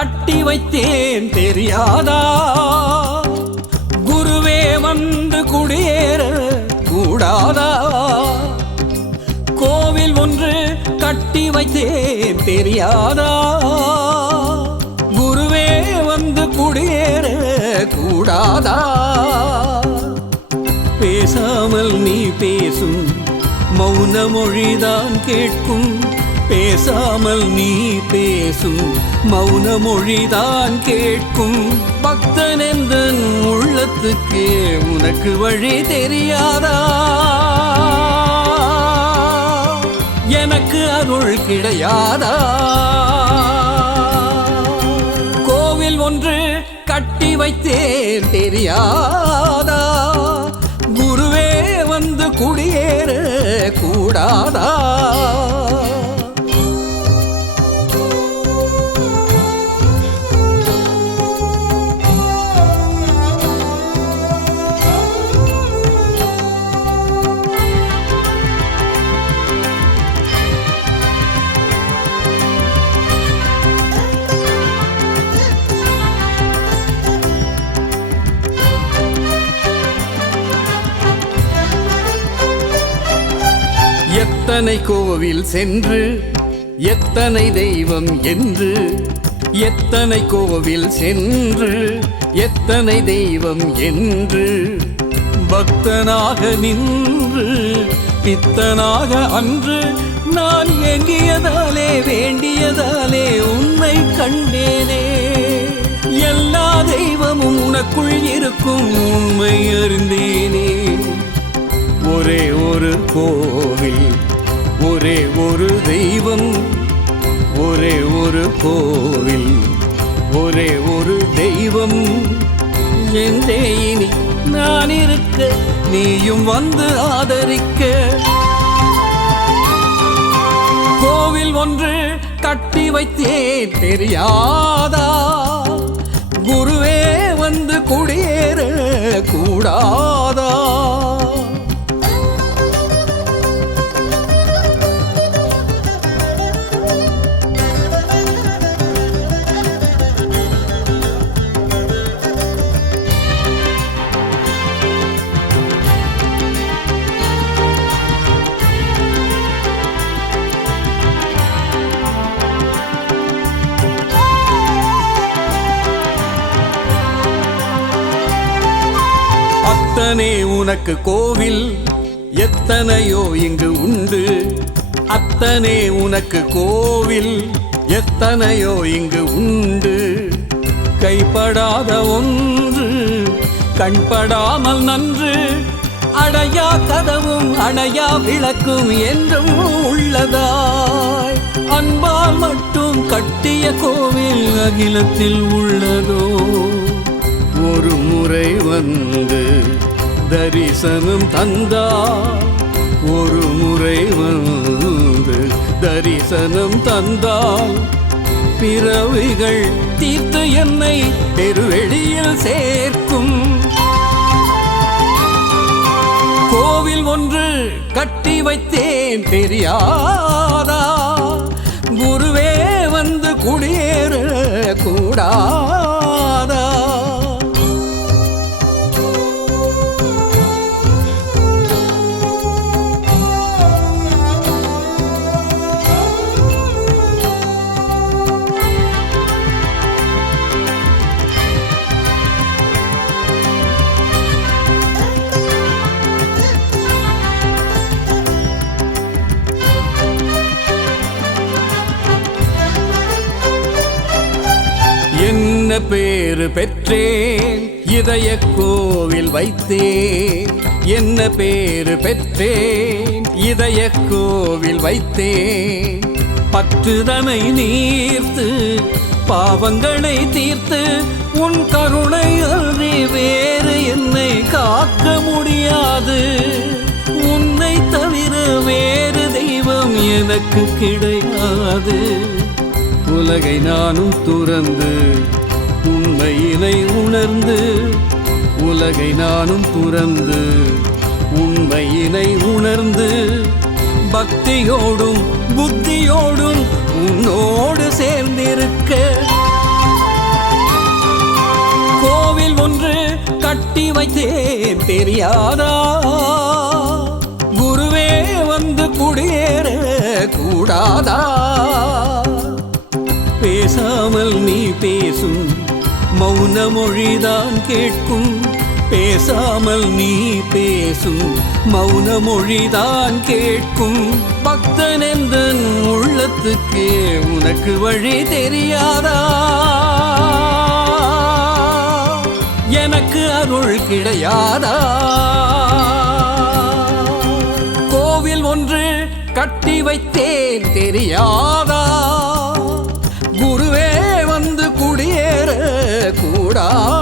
கட்டி வைத்தேன் தெரியாதா? குருவே வந்து குடியேற கூடாதா? கோவில் ஒன்று கட்டி வைத்தேன் தெரியாதா? குருவே வந்து குடியேற கூடாதா? பேசாமல் நீ பேசும் மௌன மொழிதான் கேட்கும். பேசாமல் நீ பேசும் மௌன மொழிதான் கேட்கும். பக்தன் என்ற உள்ளத்துக்கே உனக்கு வழி தெரியாதா? எனக்கு அருள் கிடையாதா? கோவில் ஒன்று கட்டி வைத்தேன் தெரியாதா? குருவே வந்து குடியேற கூடாதா? எத்தனை கோவில் சென்று எத்தனை தெய்வம் என்று, எத்தனை கோவில் சென்று எத்தனை தெய்வம் என்று, பக்தனாக நின்று பித்தனாக அன்று நான் எங்கியதாலே வேண்டியதாலே உன்னை கண்டேனே. எல்லா தெய்வமும் உனக்குள் இருக்கும் உண்மை அறிந்தேனே. ஒரே ஒரு கோவில், ஒரே ஒரு தெய்வம், ஒரே ஒரு கோவில், ஒரே ஒரு தெய்வம் என்றே இனி நான் இருக்க, நீயும் வந்து ஆதரிக்க. கோவில் ஒன்று கட்டி வைத்தேன் தெரியாதா? குருவே வந்து குடியேற கூடாதா? அத்தனை உனக்கு கோவில் எத்தனையோ இங்கு உண்டு. அத்தனை உனக்கு கோவில் எத்தனையோ இங்கு உண்டு. கைப்படாத ஒன்று கண்படாமல் நன்று, அடையா கதவும் அணையா விளக்கும் என்றும் உள்ளதாய். அன்பால் மட்டும் கட்டிய கோவில் அகிலத்தில் உள்ளதோ? ஒரு முறை வந்து தரிசனம் தந்தால், ஒரு முறை வந்து தரிசனம் தந்தால், பிறவிகள் தீர்த்து என்னை பெருவெளியில் சேர்க்கும். கோவில் ஒன்று கட்டி வைத்தேன் தெரியாதா? குருவே வந்து குடியேற கூடாதா? என்ன பேரு பெற்றேன் இதய கோவில் வைத்தேன். என்ன பேரு பெற்றேன் இதய கோவில் வைத்தேன். பற்றுதனை நீர்த்து பாவங்களை தீர்த்து, உன் கருணை அன்றி வேறு என்னை காக்க முடியாது. உன்னை தவிர வேறு தெய்வம் எனக்கு கிடையாது. உலகை நானும் துறந்து உண்மையினை உணர்ந்து, உலகை நானும் துறந்து உண்மையினை உணர்ந்து, பக்தியோடும் புத்தியோடும் உன்னோடு சேர்ந்திருக்க. கட்டி வைத்தேன் தெரியாதா? குருவே வந்து குடியேற கூடாதா? பேசாமல் நீ பேசும் மௌன மொழிதான் கேட்கும். பேசாமல் நீ பேசும் மௌன மொழிதான் கேட்கும். பக்தன் என்ற உள்ளத்துக்கு உனக்கு வழி தெரியாதா? எனக்கு அருள் கிடையாதா? கோவில் ஒன்று கட்டி வைத்தேன் தெரியாதா? குருவே வந்து குடியேற கூடாதா?